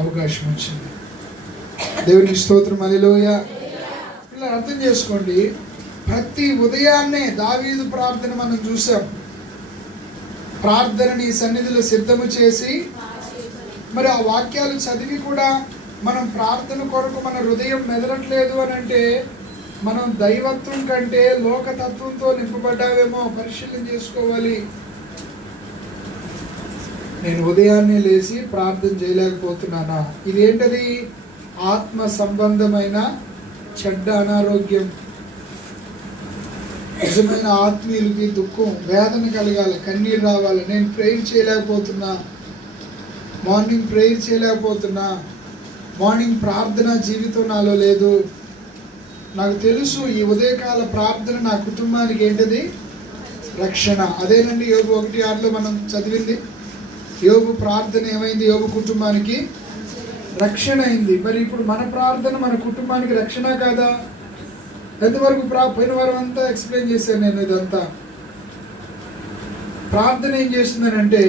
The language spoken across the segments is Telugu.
అవకాశం వచ్చింది. దేవునికి స్తోత్రం అలిలోయ ఇలా అర్థం చేసుకోండి ప్రతి ఉదయాన్నే దావీదు ప్రార్థన మనం చూసాం. ప్రార్థన నీ సన్నిధిలో సిద్ధము చేసి మరి ఆ వాక్యాలు చదివి కూడా మనం ప్రార్థన కొరకు మన హృదయం మెదలట్లేదు అని అంటే మనం దైవత్వం కంటే లోకతత్వంతో నింపబడ్డావేమో పరిశీలన చేసుకోవాలి. నేను ఉదయాన్నే లేచి ప్రార్థన చేయలేకపోతున్నానా? ఇదేంటది? ఆత్మ సంబంధమైన చెడ్డ అనారోగ్యం. నిజమైన ఆత్మీయులకి దుఃఖం వేదన కలగాలి కన్నీరు రావాలి. నేను ప్రేయర్ చేయలేకపోతున్నా. మార్నింగ్ ప్రేయర్ చేయలేకపోతున్నా. మార్నింగ్ ప్రార్థన జీవితం నాలో లేదు. నాకు తెలుసు ఈ ఉదయకాల ప్రార్థన నా కుటుంబానికి ఏంటిది? రక్షణ. అదేనండి యోగు ఒకటి ఆటలో మనం చదివింది. యోగు ప్రార్థన ఏమైంది? యోగు కుటుంబానికి రక్షణ అయింది. మరి ఇప్పుడు మన ప్రార్థన మన కుటుంబానికి రక్షణ కాదా? ఎంతవరకు ప్రా పోయిన వారం అంతా ఎక్స్ప్లెయిన్ చేశాను నేను ఇదంతా. ప్రార్థన ఏం చేస్తుందనంటే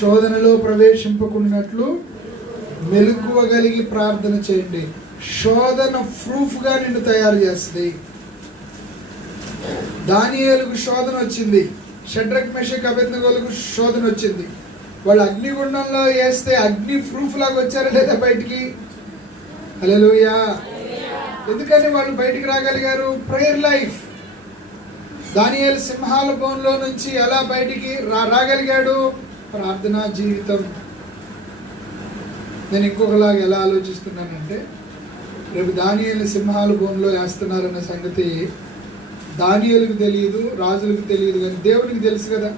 శోధనలో ప్రవేశింపకున్నట్లు మెలకువగలిగి ప్రార్థన చేయండి. శోధన ప్రూఫ్గా నిన్ను తయారు చేస్తుంది. దానియాలకు శోధన వచ్చింది. షడ్రక్ మెషక్ అభ్యర్థులకు శోధన వచ్చింది. వాళ్ళు అగ్నిగుండంలో వేస్తే అగ్ని ప్రూఫ్ లాగా వచ్చారా లేదా బయటికి? హలోయా ఎందుకని వాళ్ళు బయటికి రాగలిగారు? ప్రేయర్ లైఫ్ దానియల్ సింహాల బోన్లో నుంచి ఎలా బయటికి రా రాగలిగాడు? ప్రార్థనా జీవితం. నేను ఇంకొకలాగా ఎలా ఆలోచిస్తున్నానంటే రేపు దానియల్ సింహాల బోన్లో వేస్తున్నారన్న సంగతి దానియలకు తెలియదు రాజులకు తెలియదు కానీ దేవునికి తెలుసు కదా.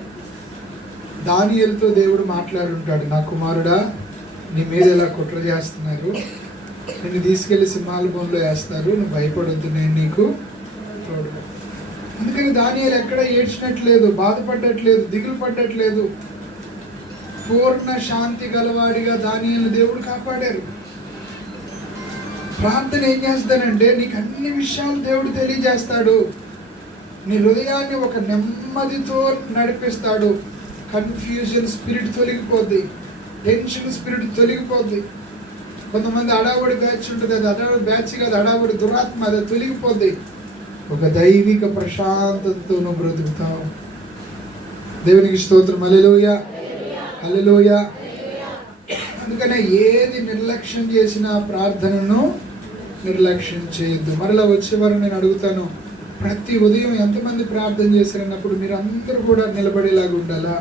దానియలతో దేవుడు మాట్లాడుంటాడు. నా కుమారుడా నీ మీద ఎలా కుట్ర చేస్తున్నారు. నిన్ను తీసుకెళ్ళి సింహాల బోన్లో వేస్తారు. నువ్వు భయపడొద్దు నేను నీకు తోడుగా అందుకని దానియాలు ఎక్కడ ఏడ్చినట్లేదు బాధపడట్లేదు దిగులు పడ్డట్లేదు. పూర్ణ శాంతి గలవాడిగా దానియాలు దేవుడు కాపాడారు. ప్రార్థన ఏం చేస్తానంటే నీకు అన్ని విషయాలు దేవుడు తెలియజేస్తాడు. నీ హృదయాన్ని ఒక నెమ్మదితో నడిపిస్తాడు. కన్ఫ్యూజన్ స్పిరిట్ తొలగిపోద్ది. టెన్షన్ స్పిరిట్ తొలగిపోద్ది. కొంతమంది అడావుడి బ్యాచ్ ఉంటుంది. అది అడావుడి బ్యాచ్ కాదు అడావుడి దురాత్మ అది తొలగిపోద్ది. ఒక దైవిక ప్రశాంతతతో నువ్వు బ్రతుకుతావు. దేవునికి స్తోత్రం. అల్లెలోయ అల్లెలోయ అందుకనే ఏది నిర్లక్ష్యం చేసినా ప్రార్థనను నిర్లక్ష్యం చేయొద్దు. మరలా వచ్చే వారు నేను అడుగుతాను. ప్రతి ఉదయం ఎంతమంది ప్రార్థన చేశారన్నప్పుడు మీరు అందరూ కూడా నిలబడేలాగా ఉండాలా?